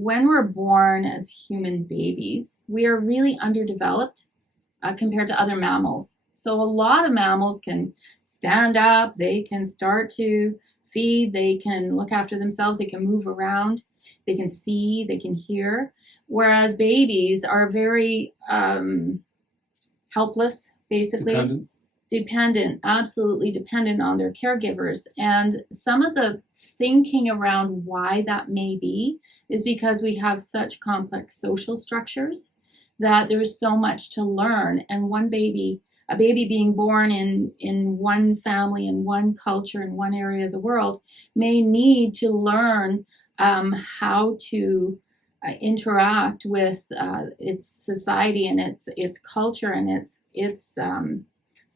when we're born as human babies, we are really underdeveloped compared to other mammals. So a lot of mammals can stand up, they can start to feed, they can look after themselves, they can move around, they can see, they can hear. Whereas babies are very helpless, basically. Dependent, absolutely dependent on their caregivers. And some of the thinking around why that may be is because we have such complex social structures that there's so much to learn. And a baby being born in one family, in one culture, in one area of the world, may need to learn how to interact with its society and its culture and its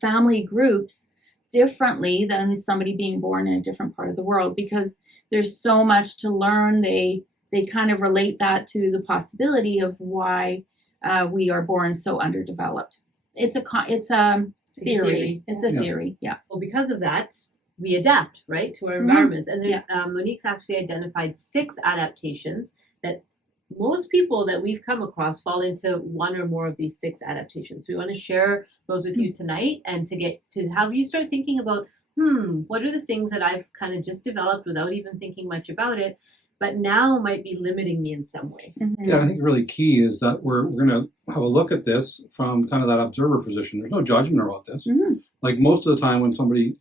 family groups differently than somebody being born in a different part of the world, because there's so much to learn. They kind of relate that to the possibility of why we are born so underdeveloped. It's a theory. It's a theory. Yeah. Well, because of that, we adapt, right, to our environments. And Monique's actually identified 6 adaptations that most people that we've come across fall into one or more of these 6 adaptations. We want to share those with you tonight, and to have you start thinking about, what are the things that I've kind of just developed without even thinking much about it, but now might be limiting me in some way. Yeah, I think really key is that we're going to have a look at this from kind of that observer position. There's no judgment about this. Like most of the time when somebody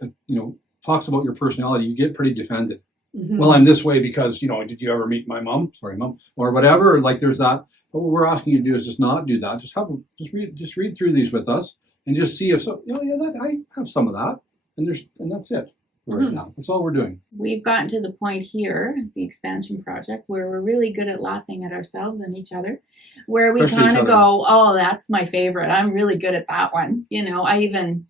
talks about your personality, you get pretty defended. Well, I'm this way because, did you ever meet my mom? Sorry, mom, or whatever. Like there's that. But what we're asking you to do is just not do that. Just read through these with us and just see if I have some of that, and that's it for right now. That's all we're doing. We've gotten to the point here, the expansion project, where we're really good at laughing at ourselves and each other, where we kind of go, "Oh, that's my favorite. I'm really good at that one." I even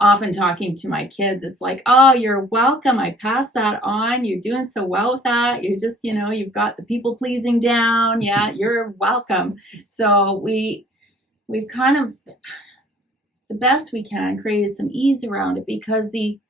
often talking to my kids, it's like, "Oh, you're welcome. I passed that on. You're doing so well with that. You just, you've got the people pleasing down. Yeah, you're welcome." So we've kind of, the best we can, created some ease around it, because the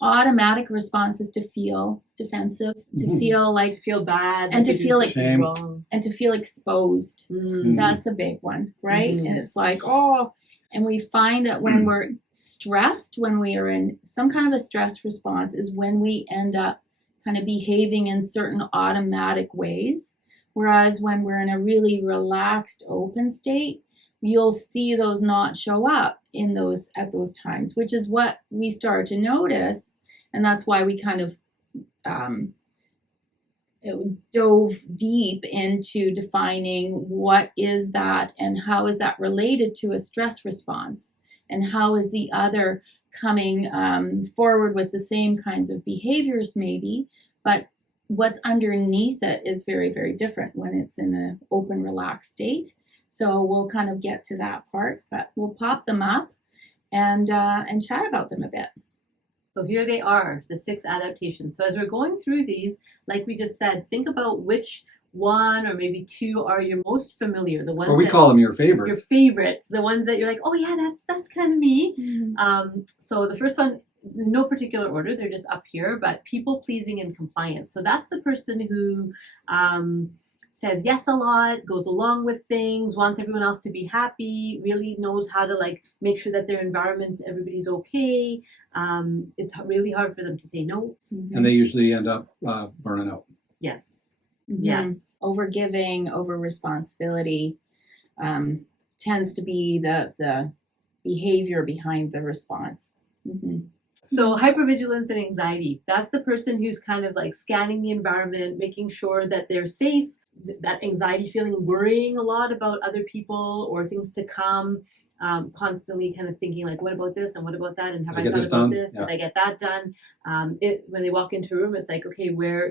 automatic response is to feel defensive, to feel bad, and to feel wrong, and to feel exposed. That's a big one, right? And it's like, oh. And we find that when we're stressed, when we are in some kind of a stress response, is when we end up kind of behaving in certain automatic ways. Whereas when we're in a really relaxed, open state, you'll see those not show up at those times, which is what we started to notice. And that's why we kind of dove deep into defining what is that and how is that related to a stress response, and how is the other coming forward with the same kinds of behaviors maybe, but what's underneath it is very, very different when it's in an open, relaxed state. So we'll kind of get to that part, but we'll pop them up and chat about them a bit. So here they are, the 6 adaptations. So as we're going through these, like we just said, think about which one or maybe 2 are your most familiar. The ones, or we call them your favorites. Your favorites, the ones that you're like, oh yeah, that's kind of me. So the first one, no particular order, they're just up here, but people pleasing and compliance. So that's the person who says yes a lot, goes along with things, wants everyone else to be happy, really knows how to make sure that their environment, everybody's okay. It's really hard for them to say no. And they usually end up burning out. Yes. Yes. Over-giving, over-responsibility tends to be the behavior behind the response. So hypervigilance and anxiety, that's the person who's kind of scanning the environment, making sure that they're safe. That anxiety feeling, worrying a lot about other people or things to come, constantly kind of thinking what about this and what about that, and have I thought about this? Did I get that done? When they walk into a room, it's okay, where,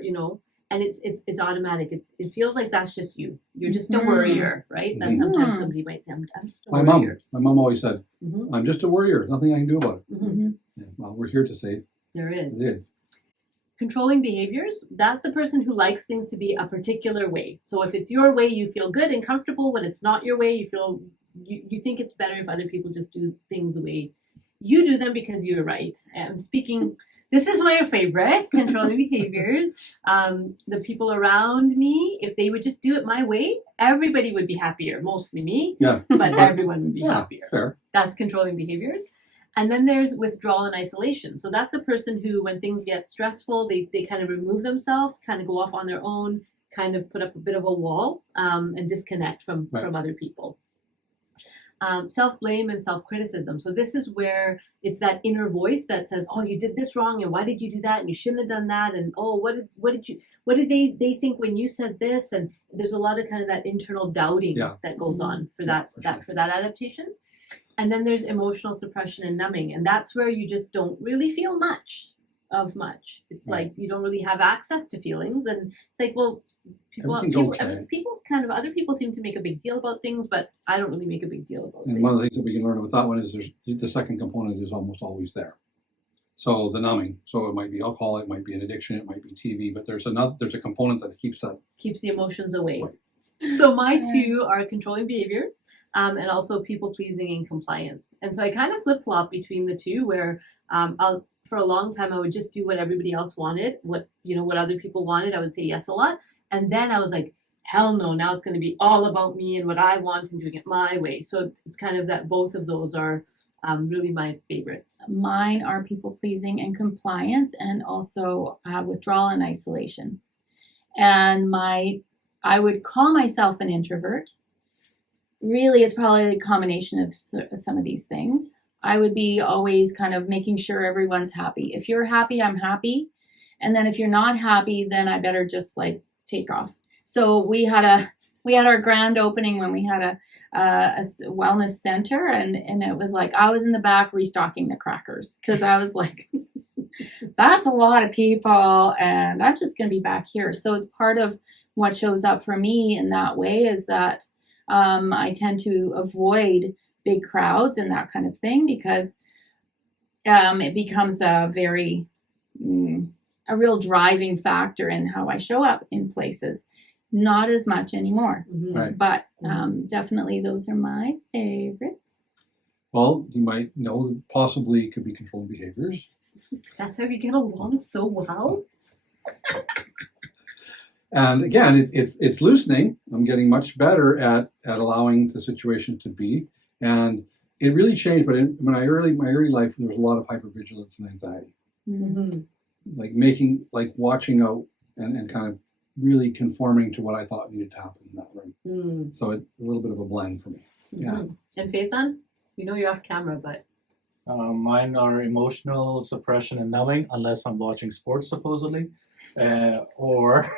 and it's automatic. It feels like that's just you. You're just a worrier, right? That sometimes somebody might say, I'm just a worrier. My mom always said, I'm just a worrier. Nothing I can do about it. Yeah, well, we're here to say there is. It is. Controlling behaviors, that's the person who likes things to be a particular way. So if it's your way, you feel good and comfortable. When it's not your way, you think it's better if other people just do things the way you do them because you're right. I'm speaking This is my favorite, controlling behaviors. The people around me, if they would just do it my way, everybody would be happier. Mostly me, but everyone would be happier. Fair. That's controlling behaviors. And then there's withdrawal and isolation. So that's the person who, when things get stressful, they kind of remove themselves, kind of go off on their own, kind of put up a bit of a wall and disconnect from other people. Self-blame and self-criticism. So this is where it's that inner voice that says, oh, you did this wrong, and why did you do that, and you shouldn't have done that, and oh, what did they think when you said this? And there's a lot of kind of that internal doubting that goes on for that adaptation. And then there's emotional suppression and numbing, and that's where you just don't really feel much. It's like you don't really have access to feelings, and it's like, well, other people seem to make a big deal about things, but I don't really make a big deal about things. And one of the things that we can learn with that one is the second component is almost always there. So the numbing. So it might be alcohol, it might be an addiction, it might be TV, but there's a component that keeps the emotions away. Right. So my two are controlling behaviors and also people pleasing and compliance. And so I kind of flip flop between the two, where for a long time I would just do what everybody else wanted, what other people wanted. I would say yes a lot, and then I was like, hell no, now it's going to be all about me and what I want and doing it my way. So it's kind of that both of those are really my favorites. Mine are people pleasing and compliance, and also withdrawal and isolation. And I would call myself an introvert. Really, it's probably a combination of some of these things. I would be always kind of making sure everyone's happy. If you're happy, I'm happy. And then if you're not happy, then I better just like take off. So we had our grand opening when we had a wellness center, and it was like I was in the back restocking the crackers, because I was like, that's a lot of people, and I'm just going to be back here. So it's part of what shows up for me in that way is that I tend to avoid big crowds and that kind of thing, because it becomes a real driving factor in how I show up in places. Not as much anymore, but definitely those are my favorites. Well, you might know possibly could be controlling behaviors. That's why we get along so well. And again, it's loosening. I'm getting much better at allowing the situation to be. And it really changed. But in my early life, there was a lot of hypervigilance and anxiety. Mm-hmm. Like watching out and kind of really conforming to what I thought needed to happen in that room. Mm. So it's a little bit of a blend for me. Yeah. Mm-hmm. And Faison, you're off camera, but mine are emotional suppression and numbing, unless I'm watching sports supposedly, or.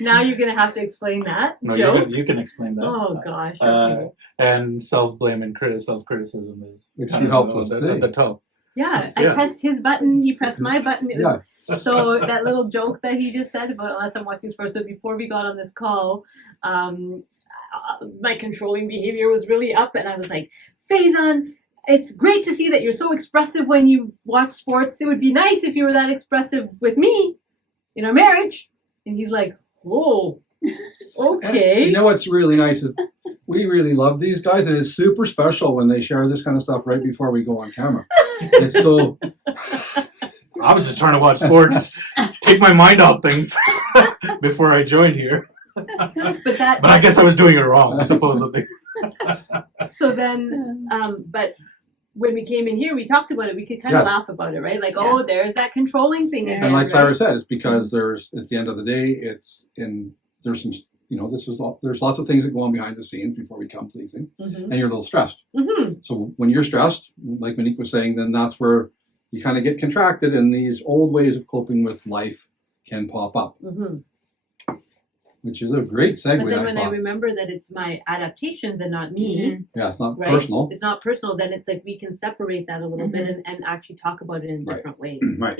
Now you're gonna have to explain that. No, joke. You can explain that. Oh gosh. Okay. And self-blame and self-criticism is which kind you helped with at the top. Yeah, I pressed his button. He pressed my button. It was so that little joke that he just said about unless I'm watching sports. So before we got on this call, my controlling behavior was really up, and I was like, Faison, it's great to see that you're so expressive when you watch sports. It would be nice if you were that expressive with me in our marriage. And he's like, oh, okay. And you know what's really nice is we really love these guys, and it's super special when they share this kind of stuff right before we go on camera. It's so... I was just trying to watch sports, take my mind off things before I joined here. But I guess I was doing it wrong, supposedly. So then, but when we came in here, we talked about it. We could kind of laugh about it, right? Like, oh, there's that controlling thing again. And like Saira said, it's because it's the end of the day. There's some, there's lots of things that go on behind the scenes before we come to these things, and you're a little stressed. Mm-hmm. So when you're stressed, like Monique was saying, then that's where you kind of get contracted, and these old ways of coping with life can pop up. Mm-hmm. Which is a great segue. But then when I remember that it's my adaptations and not me. Yeah, it's not personal. It's not personal. Then it's like we can separate that a little bit and actually talk about it in different ways. Right.